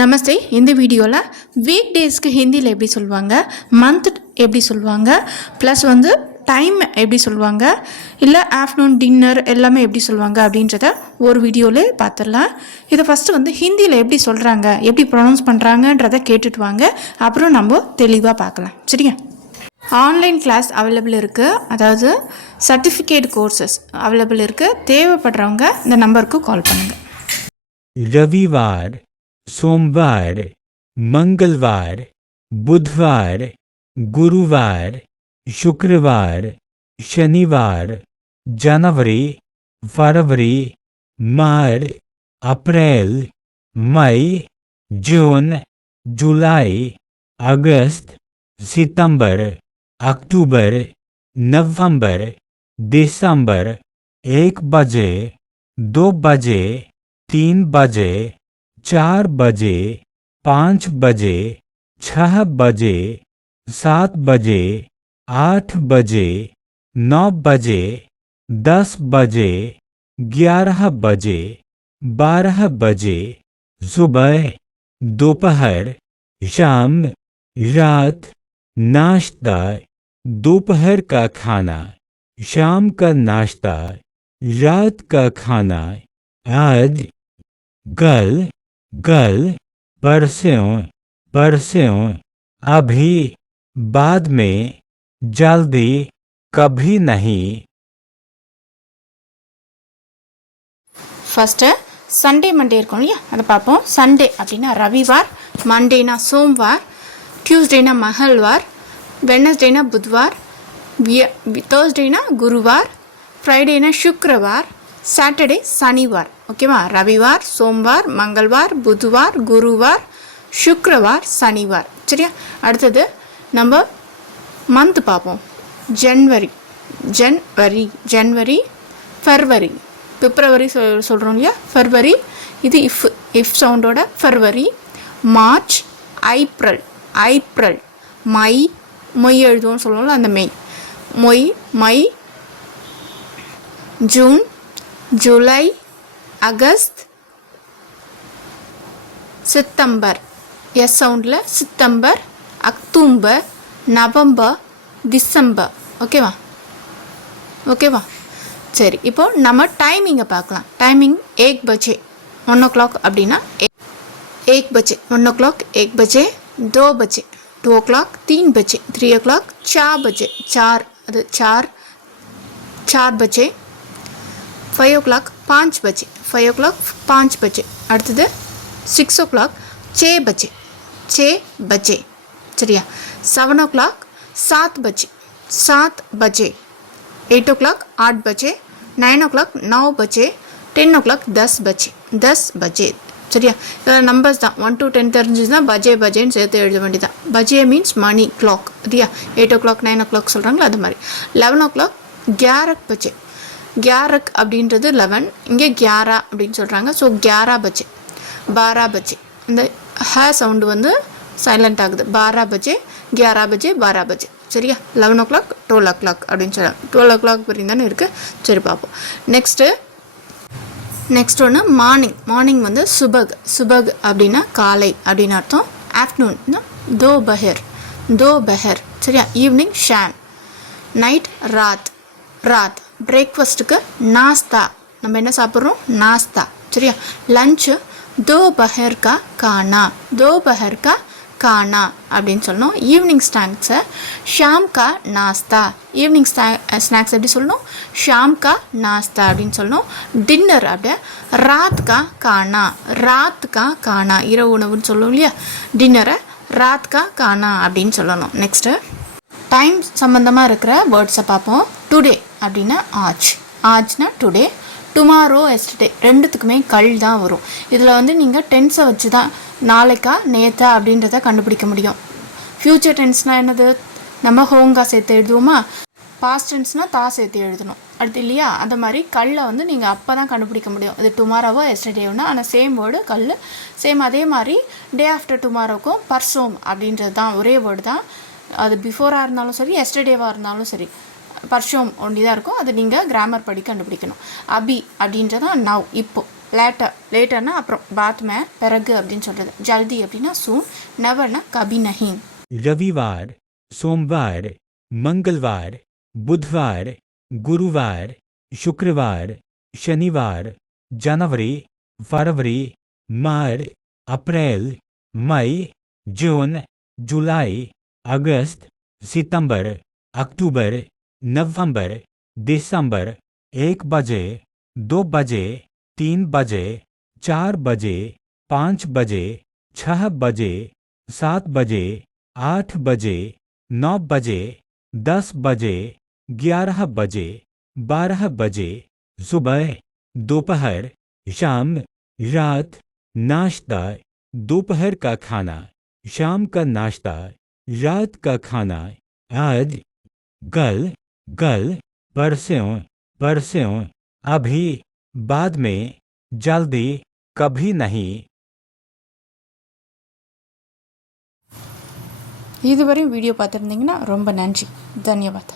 நமஸ்தே. இந்த வீடியோவில் வீக் டேஸ்க்கு ஹிந்தியில் எப்படி சொல்லுவாங்க, மந்த் எப்படி சொல்லுவாங்க, ப்ளஸ் வந்து டைம் எப்படி சொல்லுவாங்க, இல்லை ஆஃப்டர்நூன் டின்னர் எல்லாமே எப்படி சொல்லுவாங்க அப்படின்றத ஒரு வீடியோவில் பார்த்துடலாம். இதை ஃபஸ்ட்டு வந்து ஹிந்தியில் எப்படி சொல்கிறாங்க, எப்படி ப்ரொனவுன்ஸ் பண்ணுறாங்கன்றதை கேட்டுட்டு வாங்க. அப்புறம் நம்ம தெளிவாக பார்க்கலாம். சரிங்க. ஆன்லைன் கிளாஸ் அவைலபிள் இருக்குது, அதாவது சர்டிஃபிகேட் கோர்சஸ் அவைலபிள் இருக்குது. தேவைப்படுறவங்க இந்த நம்பருக்கு கால் பண்ணுங்கள். रविवार, सोमवार, मंगलवार, बुधवार, गुरुवार, शुक्रवार, शनिवार, जनवरी, फरवरी, मार्च, अप्रैल, मई, जून, जुलाई, अगस्त, सितंबर, अक्टूबर, नवंबर, दिसंबर, 1 बजे, 2 बजे, 3 बजे, 4 बजे, 5 बजे, 6 बजे, 7 बजे, 8 बजे, 9 बजे, 10 बजे, 11 बजे, 12 बजे, सुबह, दोपहर, शाम, रात, नाश्ता, दोपहर का खाना, शाम का नाश्ता, रात का खाना, आज, कल, कल, परसों, परसों, अभी, बाद में, जल्दी, कभी नहीं. ஃபஸ்ட்டு சண்டே மண்டே இருக்கும் இல்லையா, அதை பார்ப்போம். சண்டே அப்படின்னா ரவிவார், மண்டேனா சோம்வார், டியூஸ்டேனா மங்கள்வார், வெனஸ்டேனா புத்வார், தேர்ஸ்டேனா குருவார், ஃப்ரைடேனா சுக்ரவார், சாட்டர்டே சனிவார். ஓகேவா? ரவிவார், சோம்வார், மங்கள்வார், புதுவார், குருவார், சுக்ரவார், சனிவார். சரியா? அடுத்தது நம்ம மந்த் பார்ப்போம். ஜன்வரி, ஃபெப்ரவரி, பிப்ரவரி சொல்கிறோம் இல்லையா, ஃபெப்ரவரி, இது இஃப் சவுண்டோட ஃபெப்ரவரி, மார்ச், ஐப்ரல், மொய் எழுதுவோம்னு சொல்லுவோம்ல அந்த May, June, July, August, September, S சவுண்டில் சித்தம்பர், அக்டோபர், நவம்பர், டிசம்பர். ஓகேவா? சரி, இப்போது நம்ம டைமிங்கை பார்க்கலாம். டைமிங் 1 बजे 1 o'clock அப்படின்னா 1 बजे 1 o'clock, 1 बजे 2 बजे 2 o'clock, 3 बजे 3 o'clock, 4 बजे 4 அது 4 बजे, 5 o'clock 5 बजे 5 o'clock 5 बजे. அடுத்தது 6 o'clock 6 बजे. சரியா? 7 o'clock 7 बजे, 8 o'clock 8 बजे, 9 o'clock 9 बजे, 10 o'clock 10 बजे. சரியா? இதெல்லாம் நம்பர்ஸ் தான். 1 to 10 தெரிஞ்சுன்னா பஜேன்னு சேர்த்து எழுத வேண்டியதான். பஜே மீன்ஸ் மணி, கிளாக். சரியா? 8 o'clock 9 o'clock சொல்கிறாங்களா அது மாதிரி. 11 o'clock 11 बजे. கியாரக் அப்படின்றது 11, இங்கே கியாரா அப்படின்னு சொல்கிறாங்க. ஸோ 11 बजे, 12 बजे. இந்த ஹ சவுண்டு வந்து சைலண்ட் ஆகுது. 12 बजे, 11 बजे, 12 बजे. சரியா? 11 o'clock 12 o'clock அப்படின்னு சொல்லலாம். 12 o'clock வரையும் தானே இருக்குது. சரி, பார்ப்போம். நெக்ஸ்ட் ஒன்று மார்னிங் வந்து சுபக் அப்படின்னா காலை அப்படின்னு அர்த்தம். ஆஃப்டர்நூன்னா தோபஹர். சரியா? ஈவினிங் ஷாம், நைட் ராத். பிரேக்ஃபாஸ்ட்டுக்கு நாஸ்தா, நம்ம என்ன சாப்பிட்றோம்? நாஸ்தா. சரியா? லஞ்சு दोपहर का खाना அப்படின்னு சொல்லணும். ஈவினிங் ஸ்நாக்ஸை ஷாம் கா நாஸ்தா. ஈவினிங் ஸ்நாக்ஸ் எப்படி சொல்லணும்? ஷாம் கா நாஸ்தா அப்படின்னு சொல்லணும். டின்னர் அப்படியே ராத் கா கானா, இரவு உணவுன்னு சொல்லுவோம் இல்லையா, டின்னரை ராத் கா கானா அப்படின்னு சொல்லணும். நெக்ஸ்ட்டு டைம் சம்மந்தமாக இருக்கிற வேர்ட்ஸை பார்ப்போம். டுடே அப்படின்னா ஆஜ்னா டுடே, டுமாரோ எஸ்டர்டே, ரெண்டுத்துக்குமே கல் தான் வரும். இதில் வந்து நீங்கள் டென்ஸை வச்சு தான் நாளைக்கா நேத்தா அப்படின்றத கண்டுபிடிக்க முடியும். ஃப்யூச்சர் டென்ஸ்னால் என்னது? நம்ம ஹோங்கா சேர்த்து எழுதுவோமா? பாஸ்ட் டென்ஸ்னால் தா சேர்த்து எழுதணும். அடுத்து இல்லையா, அந்த மாதிரி கல்லை வந்து நீங்கள் அப்போ தான் கண்டுபிடிக்க முடியும். இது டுமாரோவோ எஸ்டர்டேவோனா, ஆனால் சேம் வேர்டு கல் சேம். அதே மாதிரி டே ஆஃப்டர் டுமாரோக்கும் பர்சோம் அப்படின்றது தான் ஒரே வேர்டு தான். அது பிஃபோராக இருந்தாலும் சரி, எஸ்டர்டேவாக இருந்தாலும் சரி, பர்ஷோம் ஒண்டி தான் இருக்கும். அது நீங்கள் கிராமர் படி கண்டுபிடிக்கணும். அபி அப்படின்றதான் நவ், இப்போ. லேட்டர் லேட்டர்னா அப்புறம் பாத் में பிறகு அப்படின்னு சொல்கிறது. ஜல்தி அப்படின்னா soon, neverனா कभी नहीं. रविवार सोमवार मंगलवार बुधवार गुरुवार शुक्रवार शनिवार जनवरी फरवरी मार्च अप्रैल मई जून जुलाई अगस्त सितंबर अक्टूबर नवंबर दिसंबर 1 बजे 2 बजे 3 बजे 4 बजे 5 बजे 6 बजे 7 बजे 8 बजे 9 बजे 10 बजे 11 बजे 12 बजे सुबह दोपहर शाम रात नाश्ता दोपहर का खाना शाम का नाश्ता रात का खाना आज कल कल परसों परसों अभी बाद में जल्दी कभी नहीं. இதுவரையும் வீடியோ பார்த்துருந்தீங்கன்னா ரொம்ப நன்றி. தன்யவாத்.